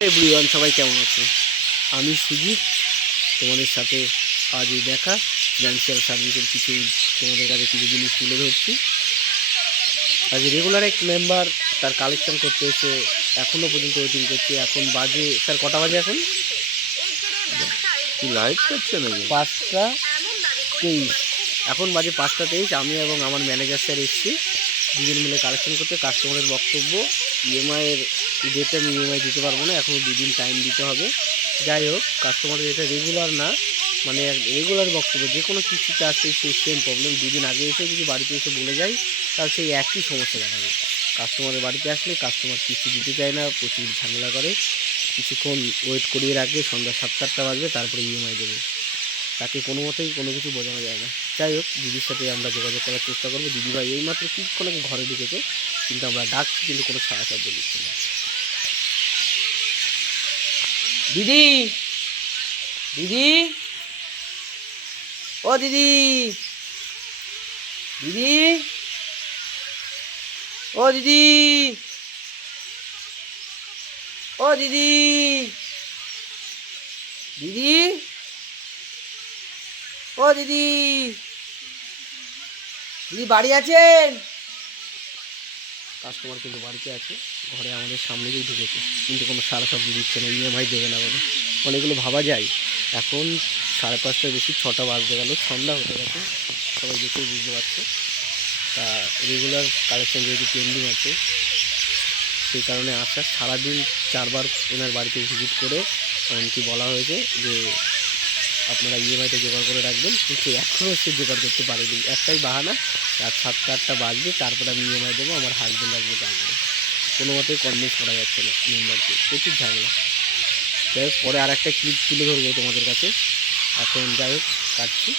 Everyone, সবাই কেমন আছো? আমি সুজিত, তোমাদের সাথে আজ এই দেখা ফিনান্সিয়াল সার্ভিসের কিছু তোমাদের কাছে কিছু জিনিস তুলে ধরছি। আজ রেগুলার এক মেম্বার তার কালেকশন করতে এসে এখনও পর্যন্ত ওয়েটিং করছে। এখন বাজে, স্যার কটা বাজে এখন? লাইট করছে নাকি? 5টা 23। এখন বাজে 5টা 23। আমি এবং আমার ম্যানেজার স্যার এসেছি দুজন মিলে কালেকশন করতে। কাস্টমারের বক্তব্য, ইএমআইয়ের ডেটে আমি ইএমআই দিতে পারবো না, এখনও 2 দিন টাইম দিতে হবে। যাই হোক, কাস্টমারের এটা রেগুলার না, মানে রেগুলার বক্তব্য যে কোনো কিস্তিতে আসছে সেই সেম প্রবলেম। 2 দিন আগে এসে যদি বাড়িতে এসে বলে যাই তাহলে সেই একই সমস্যা দেখা যায়। কাস্টমারের বাড়িতে আসলে কাস্টমার কিস্তি দিতে চায় না, প্রচুর ঝামেলা করে, কিছুক্ষণ ওয়েট করিয়ে রাখবে, সন্ধ্যা 7-8টা বাজবে, তারপরে ইএমআই দেবে। তাকে কোনো মতেই কোনো কিছু বোঝানো যায় না। যাই হোক, দিদির সাথে আমরা যোগাযোগ করার চেষ্টা করবো। দিদিভাই এইমাত্র কিছুক্ষণ আগে ঘরে ঢুকেছে, কিন্তু আমরা ডাকছি কিন্তু কোনো সাড়া শব্দ দিচ্ছে না। দিদি, দিদি, ও দিদি, দিদি, ও দিদি, ও দিদি, দিদি, ও দিদি, দিদি বাড়ি আছেন? কাস্টমার কিন্তু বাড়িতে আছে, ঘরে আমাদের সামনে দিয়ে ঢুকেছে, কিন্তু কোনো সারা শব্দ দিচ্ছে না, ইএমআই দেবে না বলে। অনেকগুলো ভাবা যায়। এখন 5:30টার বেশি, 6টা বাজতে গেল, সন্ধ্যা হতে গেছে, সবাই দেখেই বুঝতে পারছে। তা রেগুলার কালেকশন যেহেতু পেন্ডিং আছে, সেই কারণে আসা। সারাদিন 4বার এনার বাড়িতে ভিজিট করে এমনকি বলা হয়েছে যে আপনারা ইএমআইটা জোগাড় করে রাখবেন, কিন্তু এখনও সে জোগাড় করতে পারেনি। একটাই বাহানা, রাত 7টা-8টা বাজবে, তারপরে আমি ইএমআই দেবো, আমার হাসবেন্ড আসবে তারপরে। কোনো মতেই কনভিন্স করা যাচ্ছে না মেম্বারকে, প্রচুর ঝামেলা। যাই হোক, পরে আর একটা ক্লিপ তুলে ধরবো তোমাদের কাছে। এখন যাই হোক, কাটছি।